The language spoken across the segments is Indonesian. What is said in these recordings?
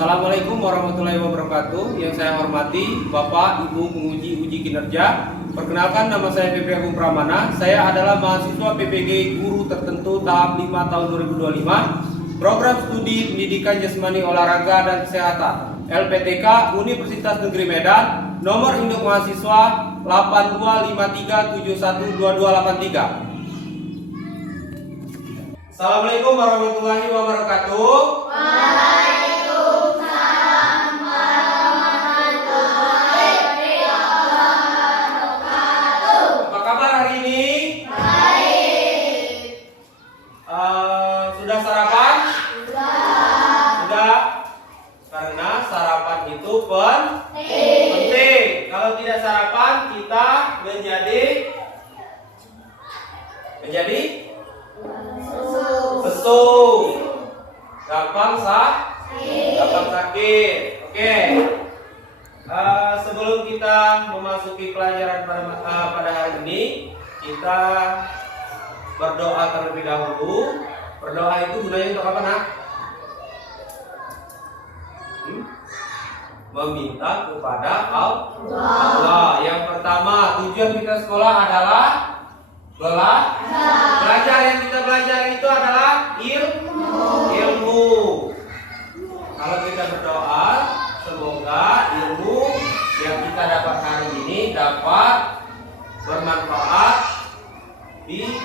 Assalamualaikum warahmatullahi wabarakatuh. Yang saya hormati Bapak Ibu penguji uji kinerja. Perkenalkan, nama saya PP Agung Pramana. Saya adalah mahasiswa PPG Guru Tertentu tahap 5 tahun 2025, Program Studi Pendidikan Jasmani Olahraga dan Kesehatan, LPTK Universitas Negeri Medan. Nomor induk mahasiswa 8253712283. Assalamualaikum warahmatullahi wabarakatuh. Waalaikumsalam warahmatullahi wabarakatuh. Apa kabar hari ini? Baik. Sudah sarapan? Sudah. Karena sarapan itu penting. Kalau tidak sarapan kita menjadi lesu, gampang sakit. Oke. Sebelum kita memasuki pelajaran pada hari ini, kita berdoa terlebih dahulu. Berdoa itu gunanya untuk apa, Nak? Meminta kepada Allah. Yang pertama, tujuan kita sekolah adalah belajar. Yang kita belajar itu adalah ilmu. Kalau kita berdoa, semoga ilmu yang kita dapat hari ini dapat bermanfaat di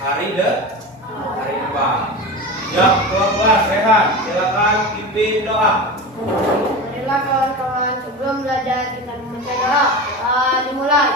hari depan. Ya, kelas sehat. Silakan pimpin doa. Marilah kawan-kawan, sebelum belajar kita membaca doa. Dimulai.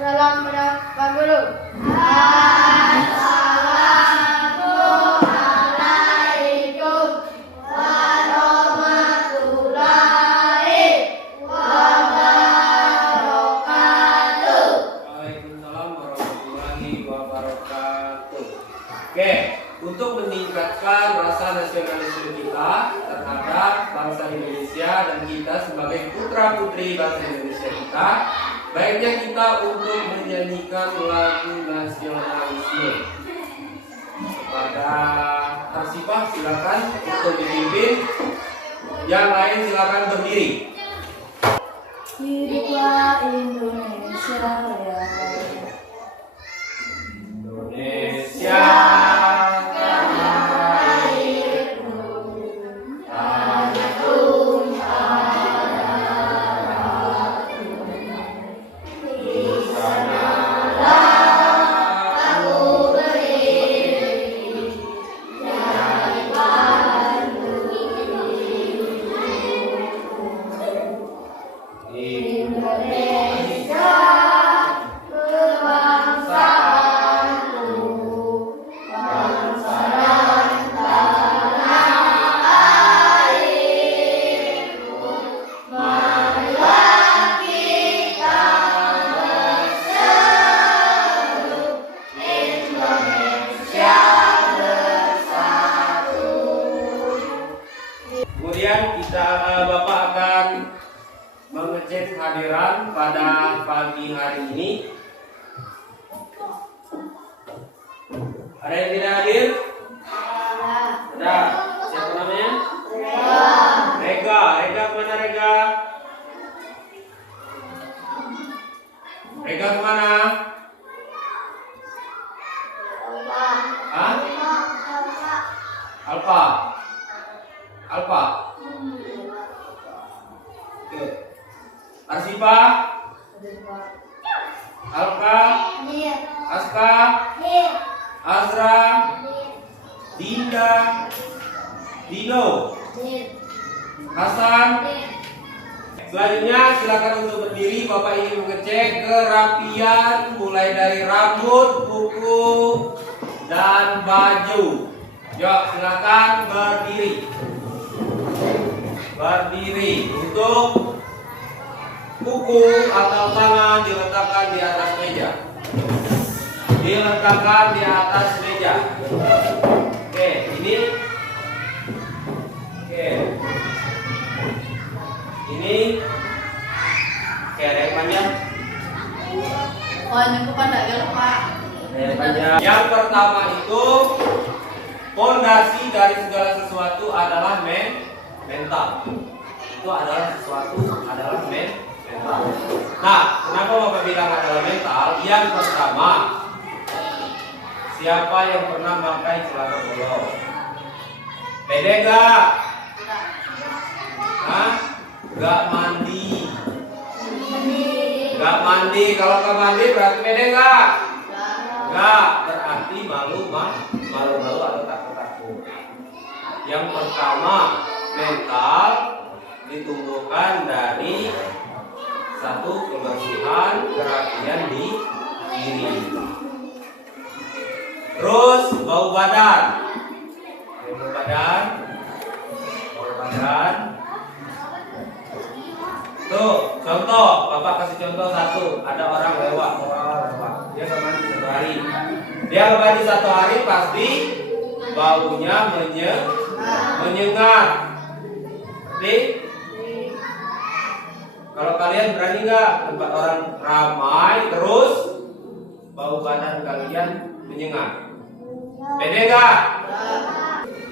Salam pada Pak Guru. Assalamualaikum warahmatullahi wabarakatuh. Waalaikumsalam warahmatullahi wabarakatuh. Oke, untuk meningkatkan rasa nasionalisme kita terhadap bangsa Indonesia dan kita sebagai putra-putri bangsa Indonesia kita, baiknya kita untuk menyanyikan lagu nasionalisme. Kepada Arsifah silakan untuk dipimpin. Yang lain silakan berdiri. Hiduplah Indonesia Raya. Indonesia Bapak akan mengecek kehadiran pada pagi hari ini. Ada yang tidak hadir? Ada. Siapa namanya? Rega. Rega kemana Rega? Rega kemana? Hah? Alfa. Alfa. Oke. Arsifa, Alka, Aska, Azra, Dinda, Dino, Hasan. Selanjutnya silakan untuk berdiri Bapak ini mengecek kerapian mulai dari rambut, kuku, dan baju. Yuk, silakan berdiri. Berdiri. Untuk kuku atau tangan diletakkan di atas meja. Diletakkan di atas meja. Oke, ini. Oke. Ini. Oke, ada yang panjang. Oh, yang kepada ya, Pak. Ada yang panjang. Yang pertama itu fondasi dari segala sesuatu adalah mental. Itu adalah sesuatu adalah mental. Nah, kenapa Bapak bilang adalah mental? Yang pertama, siapa yang pernah pakai celana bolong? Pede gak? Hah? Gak mandi? Gak mandi. Kalau gak mandi berarti pede gak? Gak. Berarti malu-malu atau takut-takut. Yang pertama, mental ditumbuhkan dari satu kebersihan, kerapian di diri. Terus bau badan. Bau badan. Tuh, contoh, Bapak kasih contoh satu. Ada orang lewat. Dia nggak mandi 1 hari. Dia nggak mandi 1 hari pasti baunya menyengat. Oke? Kalau kalian berani nggak tempat orang ramai terus bau badan kalian menyengat? Pede nggak?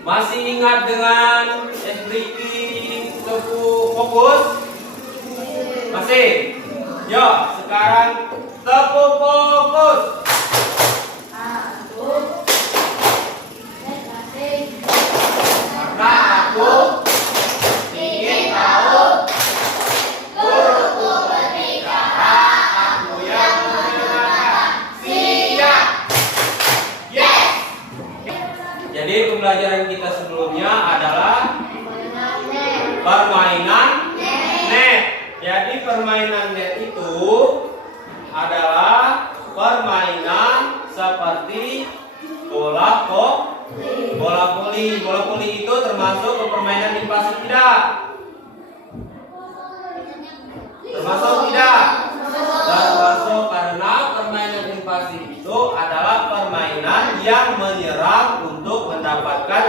Masih ingat dengan breaking fokus? Masih? Yuk, sekarang tepuk fokus. Karena aku ingin tahu guruku berbicara, aku yang mendengarkan. Siap? Yes! Jadi pembelajaran kita sebelumnya adalah permainan net. Jadi permainan net itu adalah permainan seperti bola voli. Bola voli itu termasuk ke permainan invasi tidak? Termasuk tidak? Termasuk, karena permainan invasi itu adalah permainan yang menyerang untuk mendapatkan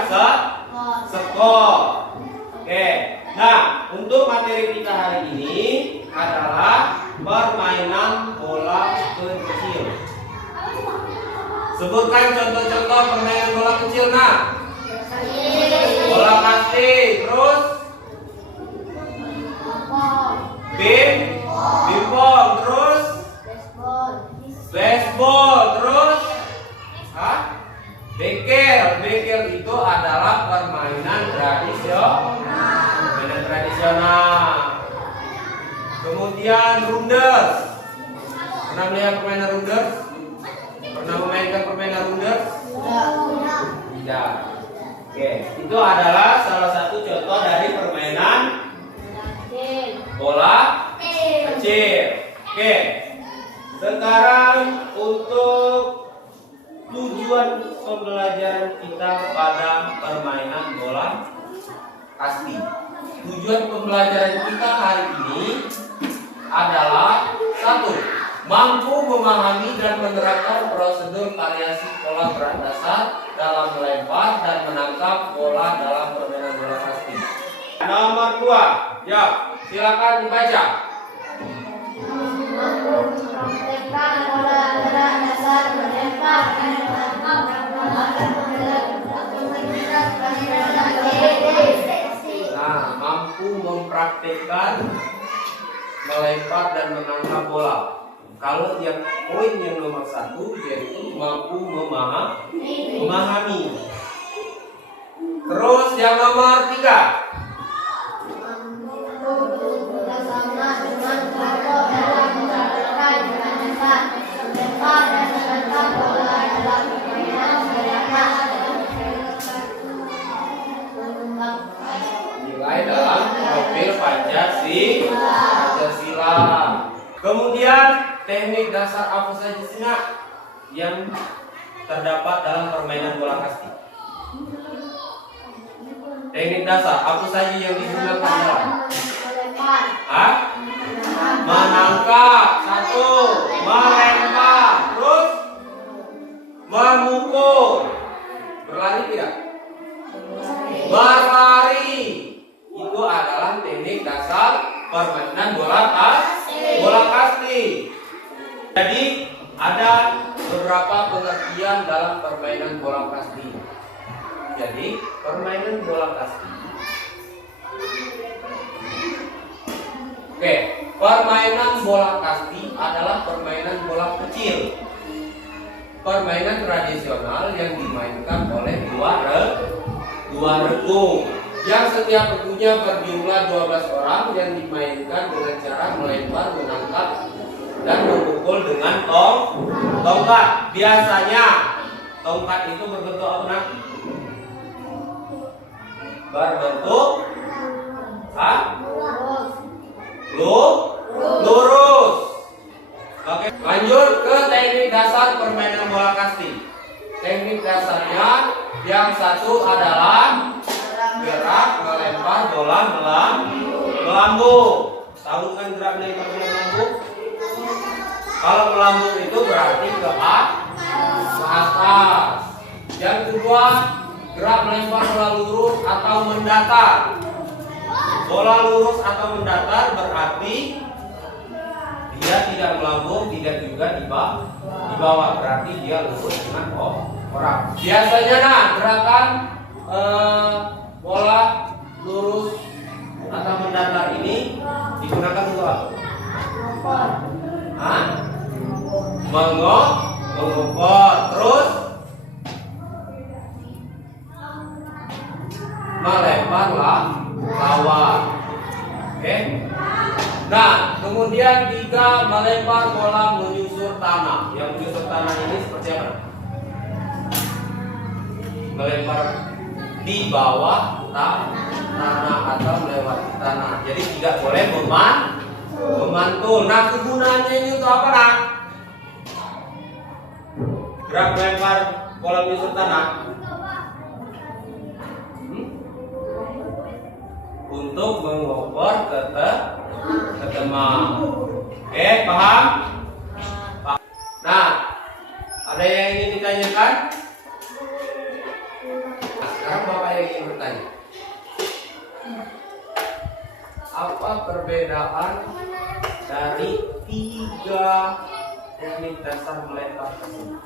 skor. Oke. Nah, untuk materi kita hari ini adalah permainan bola kecil. Sebutkan contoh-contoh permainan bola kecil, nah. Bola kasti, terus ping-pong, terus baseball, terus bekel itu adalah permainan tradisional. Kemudian runders. Pernah melihat permainan runders? Pernah memainkan permainan runders? Tidak. Oke, itu adalah salah satu contoh dari permainan bola kecil. Oke. Sekarang untuk tujuan pembelajaran kita pada permainan bola kasti. Tujuan pembelajaran kita hari ini adalah 1. Mampu memahami dan menerapkan prosedur variasi pola berat dasar dalam melempar dan menangkap bola dalam permainan bola kasti. Nomor 2, ya, silakan dibaca. Mampu mempraktekkan pola berat dasar melempar dan menangkap bola Nah, mampu mempraktekkan melempar dan menangkap bola. Kalau yang poin yang nomor 1 yaitu mampu memahami. Terus yang nomor 3. bersama dengan kelompok dalam menggunakan dengan dasar melempar dan menangkap bola dalam permainan gerakan Nilai dalam profil Pancasila. Kemudian teknik dasar apa saja sih Nak yang terdapat dalam permainan bola kasti? Teknik dasar apa saja yang digunakan dalam? Melempar. Hah? Menangkap, satu, melempar, terus memukul, berlari tidak? Berlari. Itu adalah teknik dasar permainan bola kasti. Jadi ada beberapa pengertian dalam permainan bola kasti. Jadi permainan bola kasti. Oke, permainan bola kasti adalah permainan bola kecil. Permainan tradisional yang dimainkan oleh dua regu yang setiap regunya berjumlah 12 orang yang dimainkan dengan cara melempar, menangkap, dan memukul dengan tongkat. Biasanya tongkat itu berbentuk apa Nak? Berbentuk lurus. Oke, lanjut ke teknik dasar permainan bola kasti. Teknik dasarnya yang satu adalah gerak melempar bola melambung. Tahu kan gerak melempar bola melambung? Kalau melambung itu berarti ke atas. Yang kedua, gerak melempar bola lurus atau mendatar. Bola lurus atau mendatar berarti dia tidak melambung, tidak juga di bawah, berarti dia lurus dengan orang. Biasanya nah gerakan bola lurus atau mendatar ini digunakan untuk apa? Mengopor, terus melempar lawan. Oke. Nah, kemudian 3, melempar bola menyusur tanah. Yang menyusur tanah ini seperti apa? Melempar di bawah tanah atau melewati tanah. Jadi tidak boleh memantul. Nah, kegunaannya ini untuk apa Nak? Gerak melempar bola menyusur tanah. Untuk mengopor ke teman. Oke, paham? Nah, ada yang ingin ditanyakan? Nah, sekarang Bapak yang ingin bertanya. Apa perbedaan dari 3 teknik dasar melempar tersebut?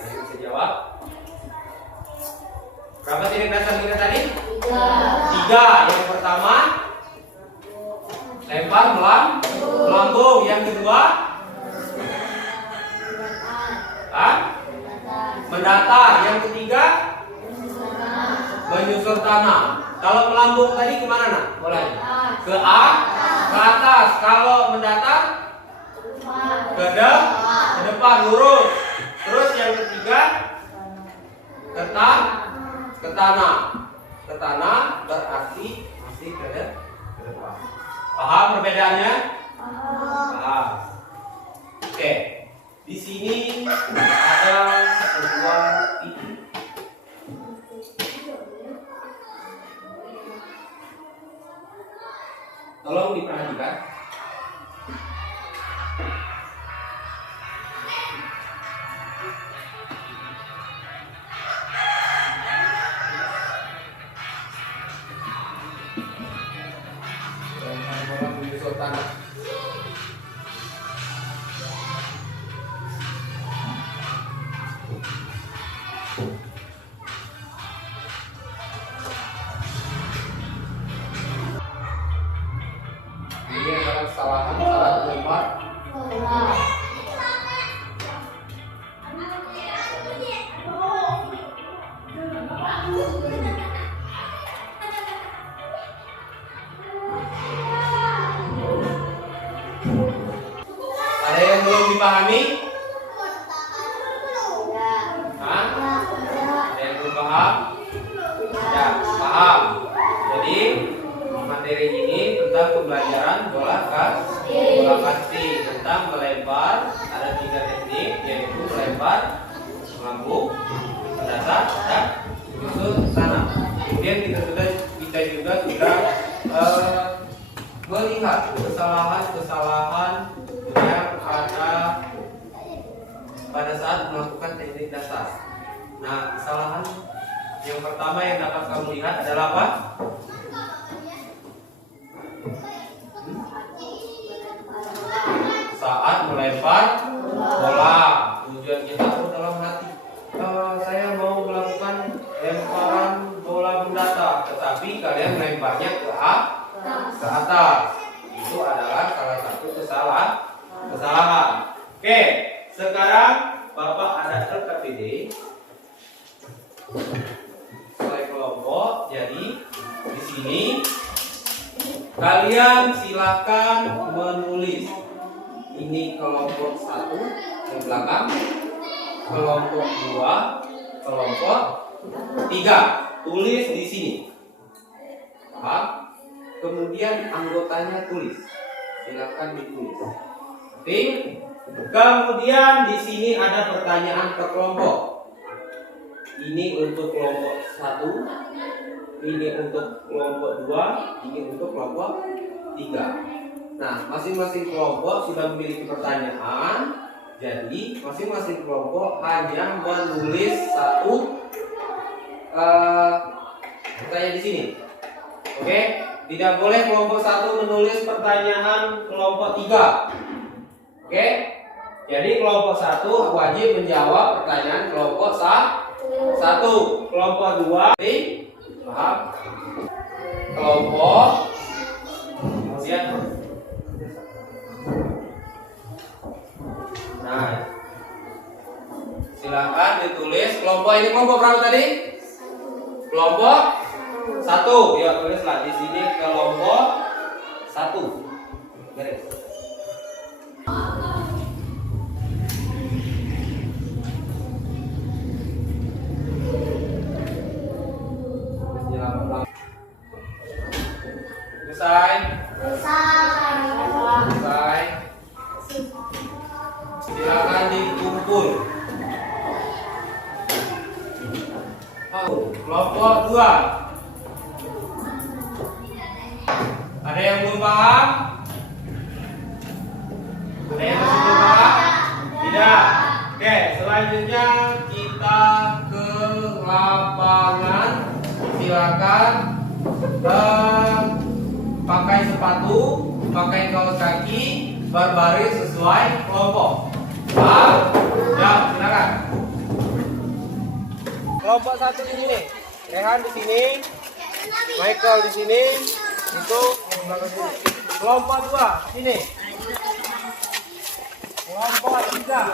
Ada yang bisa jawab? Berapa teknik dasar kita tadi? 3. Yang pertama lempar melambung. Yang kedua mendatar. Yang ketiga menyusur tanah. Kalau melambung tadi kemana Nak? Bolanya ke atas. Kalau mendatar ke depan lurus. Terus yang ketiga ke tanah. Ke tanah berarti masih ke depan. Paham perbedaannya? Paham. Oke. Di sini ada sebuah titik. Tolong diperhatikan. Tanah. Ini adalah kesalahan saat melempar. Ada yang belum dipahami? Hah? Ada yang belum paham? Ya, paham. Jadi materi ini tentang pembelajaran bola bola kasti. Tentang melempar ada 3 teknik, yaitu melempar, melambung, mendasar, dan menyusun tanam. Kemudian kita juga sudah melihat kesalahan-kesalahan yang ada pada saat melakukan teknik dasar. Nah, kesalahan yang pertama yang dapat kamu lihat adalah apa? Saat melempar bola, tujuan kita dalam hati, saya mau melakukan lemparan bola mendatar, tetapi kalian melemparnya ke atas. Itu adalah salah satu kesalahan. Oke, sekarang Bapak ada LKPD sesuai kelompok. Jadi di sini kalian silakan menulis. Ini kelompok 1 yang belakang, kelompok 2, kelompok 3. Tulis di sini. Kemudian anggotanya tulis. Silakan ditulis. Oke. Kemudian di sini ada pertanyaan per kelompok. Ini untuk kelompok 1, ini untuk kelompok 2, ini untuk kelompok 3. Nah, masing-masing kelompok sudah memiliki pertanyaan. Jadi, masing-masing kelompok hanya menulis satu pertanyaan di sini. Oke? Tidak boleh kelompok 1 menulis pertanyaan kelompok 3. Oke? Jadi kelompok 1 wajib menjawab pertanyaan kelompok 1. Kelompok 2 paham? Kelompok kemudian. Nah, silakan ditulis kelompok ini. Kelompok berapa tadi? Kelompok 1. Ya, tulislah di sini kelompok 1. Garis. Selesai. Silakan dikumpul. Kelompok 2. Ada yang belum paham? Ada yang masih belum paham? Tidak. Oke, selanjutnya kita ke lapangan. Silakan pakai sepatu, pakai kaos kaki, berbaris sesuai kelompok. Ya, silakan. Kelompok 1 di sini, Rehan di sini, Michael di sini, itu belakang sini. Kelompok 2 sini. Kelompok 3.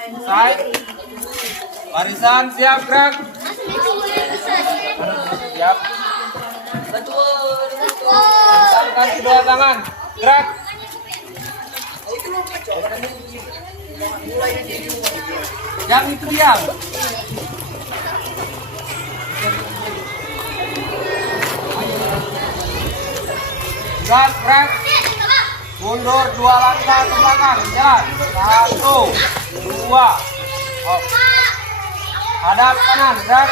Selesai. Barisan siap, gerak. Siap. Angkat kedua tangan, gerak. Yang itu diam. Gerak. Mundur 2 langkah ke belakang. Jalan. 1, 2. Oh. Hadap kanan, gerak.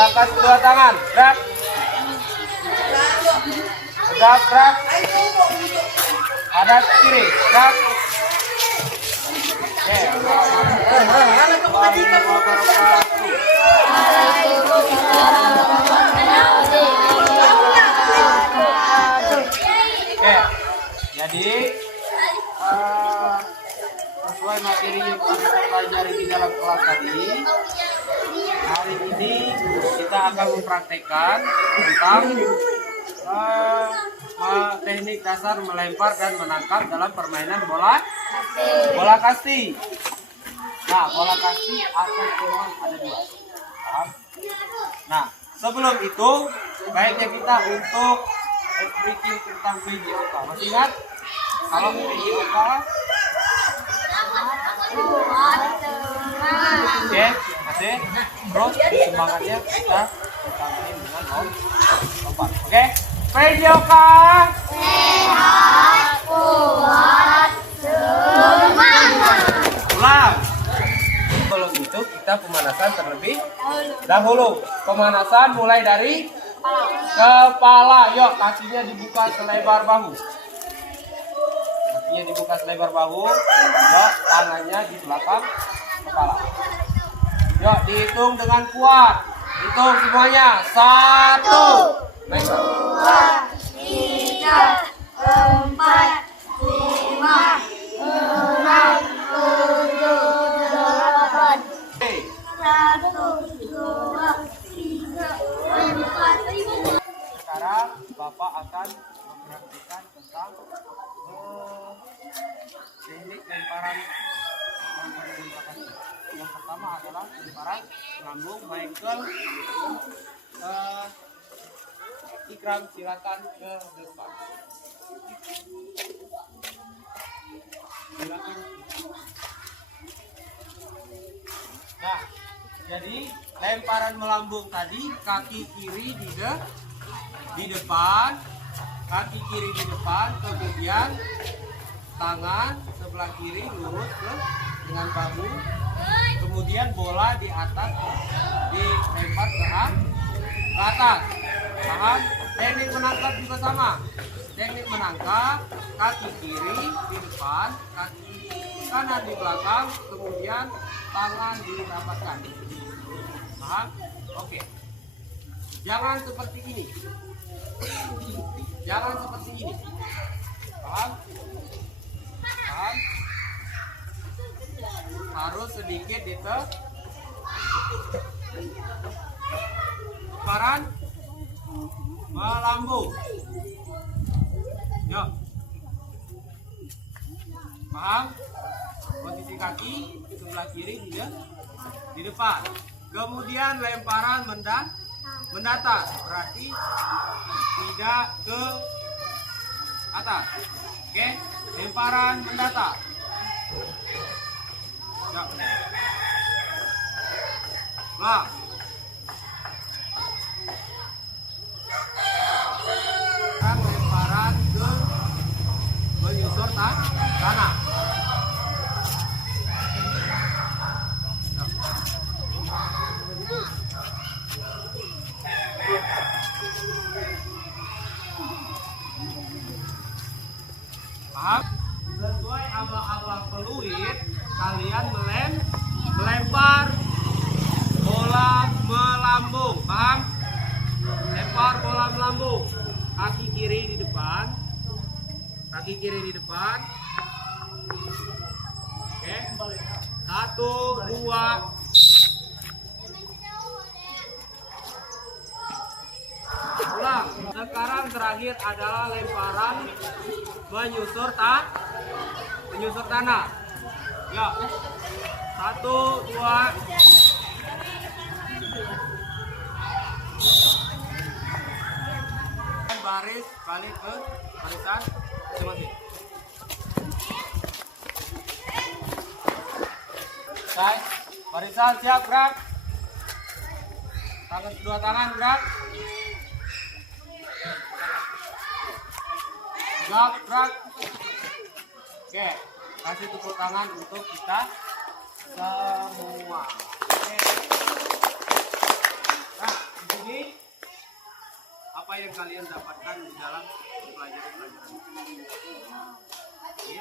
Angkat kedua tangan, gerak. Gerak. Hadap kiri, gerak. Jadi sesuai materi yang kita pelajari di dalam kelas tadi, hari ini kita akan mempraktekkan tentang teknik dasar melempar dan menangkap dalam permainan bola kasti. Nah, bola kasti atau cuma ada 2. Paham? Nah, sebelum itu baiknya kita untuk breaking tentang PJOK. Masih ingat? Kalau PJOK? Oke, terima kasih. Terus semangatnya kita bertanding dengan lompat. Oke? Videokah? Sehat, kuat, semangat. Ulang. Kalau gitu kita pemanasan terlebih dahulu. Pemanasan mulai dari kepala. Yuk, kakinya dibuka selebar bahu. Kakinya dibuka selebar bahu. Yuk, tangannya di belakang kepala. Yuk, dihitung dengan kuat. Hitung semuanya. 1. Baik. 2, 3, 4, 5, 6, 7, 8. Oke. 1, 2, 3, 4, 5. Sekarang Bapak akan mempraktikkan tentang teknik lemparan yang pertama adalah lemparan lambung Michael. Ikram, silakan ke depan. Silakan. Nah, jadi lemparan melambung tadi kaki kiri di depan, kaki kiri di depan, kemudian tangan sebelah kiri lurus dengan bahu, kemudian bola di atas dilempar ke atas. Paham? Teknik menangkap juga sama. Teknik menangkap, kaki kiri di depan, kaki kanan di belakang, kemudian tangan dirapatkan. Paham? Oke. Jangan seperti ini. Jangan seperti ini. Paham? Paham? Harus sedikit lemparan melambung. Yuk. Paham? Posisi kaki sebelah kiri di depan. Kemudian lemparan mendatar, berarti tidak ke atas. Oke, lemparan mendatar. Yuk. Ulang. Lemparan ke menyusur tanah. Paham? Sesuai abah-abah peluit, kalian melempar bola melambung. Paham? Lempar bola melambung. Kaki kiri di depan. Kaki kiri di depan. Oke. 1, 2. Ulang. Sekarang terakhir adalah lemparan menyusur tanah. Ya. 1, 2. Baris balik ke barisan masing-masing. Guys, barisan siap, gerak. Kedua tangan gerak. Gerak. Oke, kasih tepuk tangan untuk kita semua. Oke. Nah, di sini apa yang kalian dapatkan di dalam pelajaran-pelajaran ini? Tadi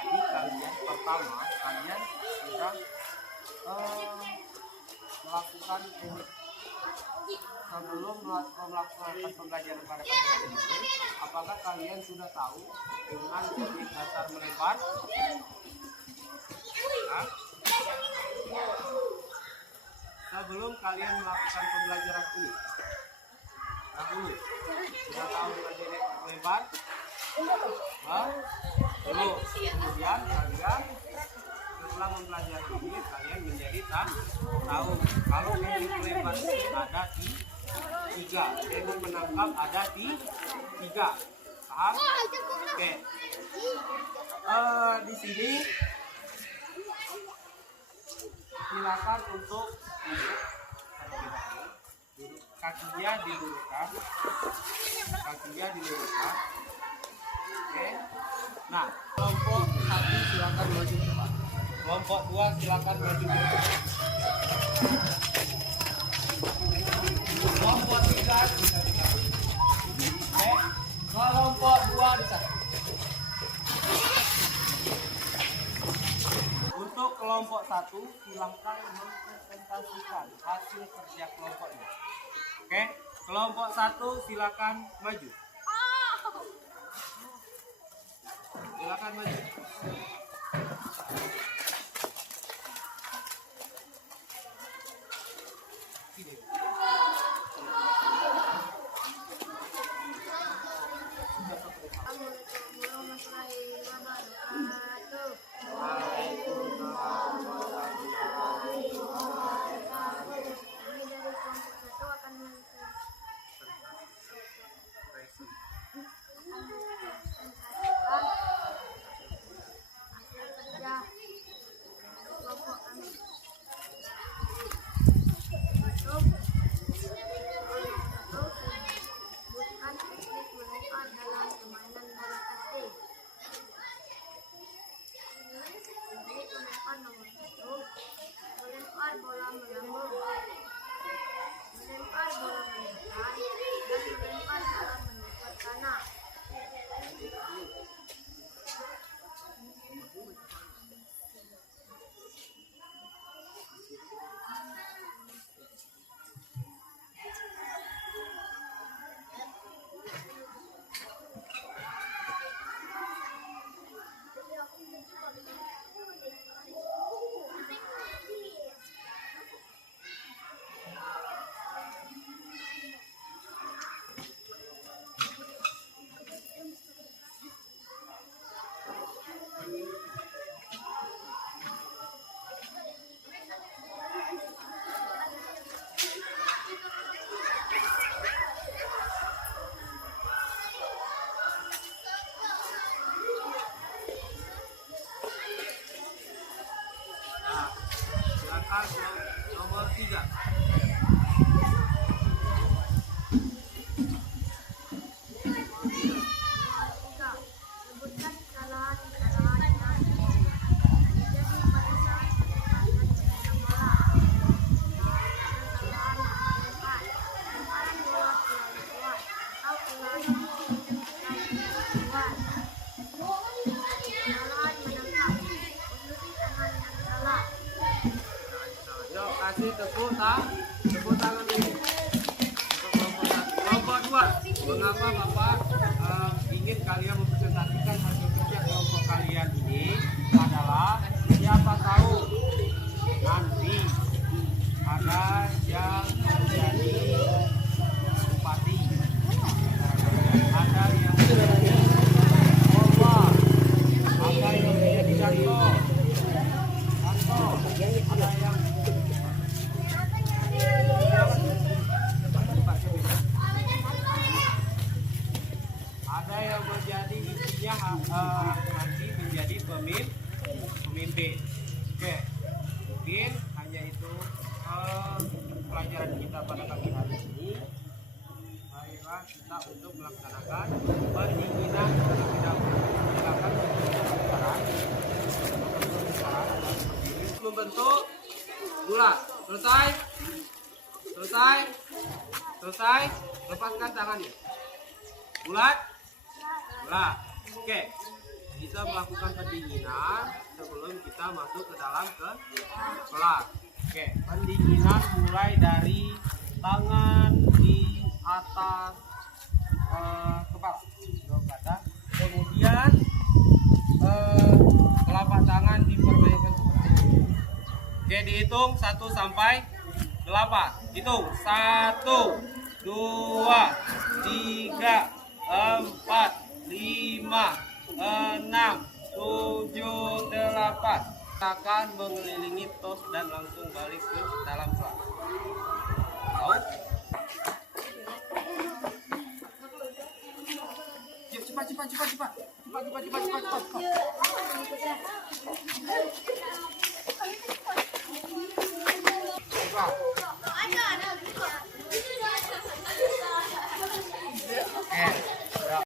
kalian pertama sudah melakukan sebelum melakukan pembelajaran pada pelajaran ini, apakah kalian sudah tahu dengan teknik dasar melempar? Nah, sebelum kalian melakukan pembelajaran ini, dahulu sudah tahu dengan teknik melempar? Dulu, kemudian kalian setelah mempelajari ini, kalian menjadi tahu kalau teknik melempar ada tiga, teknik menangkap ada tiga. Paham? Oke. Di sini silakan untuk duduk. kakinya diluruskan. Kakinya diluruskan. Oke. Nah, kelompok 1 silakan maju ke depan. Kelompok 2 silakan maju ke depan. Kelompok 3 bisa dikasih. Oke. Kelompok 2 di sana. Untuk kelompok 1 silakan mempresentasikan hasil kerja kelompoknya. Oke. Kelompok 1 silakan maju. Silakan maju. Melempar bola melambung, melempar bola mendekat, dan melempar bola mendekat tanah. Silakan nomor 3. Sebutkan kesalahan-kesalahan yang terjadi pada saat menekan dan memegang bola. Kesalahan melempar, lemparan bola terlalu kuat atau terlalu kuat. Kesalahan menangkap, posisi tangan yang salah. Yuk kasih tepuk tangan ini. Untuk kelompok 1. Kelompok 2. Mengapa Bapak ingin kalian mempresentasikan hasil kerja kelompok kalian ini adalah siapa tahu nanti ada yang menjadi bupati, ada yang menjadi korban, ada yang menjadi kantor, ada yang ada yang menjadi isinya nanti menjadi pemimpin. Oke, mungkin hanya itu pelajaran kita pada pagi hari ini. Baiklah, kita untuk melaksanakan pendinginan terlebih dahulu. Silakan membentuk bulat. Selesai. Lepaskan tangannya. Bulat. Oke. Kita melakukan pendinginan sebelum kita masuk ke dalam kelas. Oke, pendinginan mulai dari tangan di atas kepala. Kemudian telapak tangan diperbaikkan seperti ini. Oke, dihitung 1 sampai 8. Hitung 1, 2, 3, 4, 5, 6, 7, 8. Akan mengelilingi tos dan langsung balik ke dalam kelas. Tahu? Yuk, cepat. Cepat. Eh,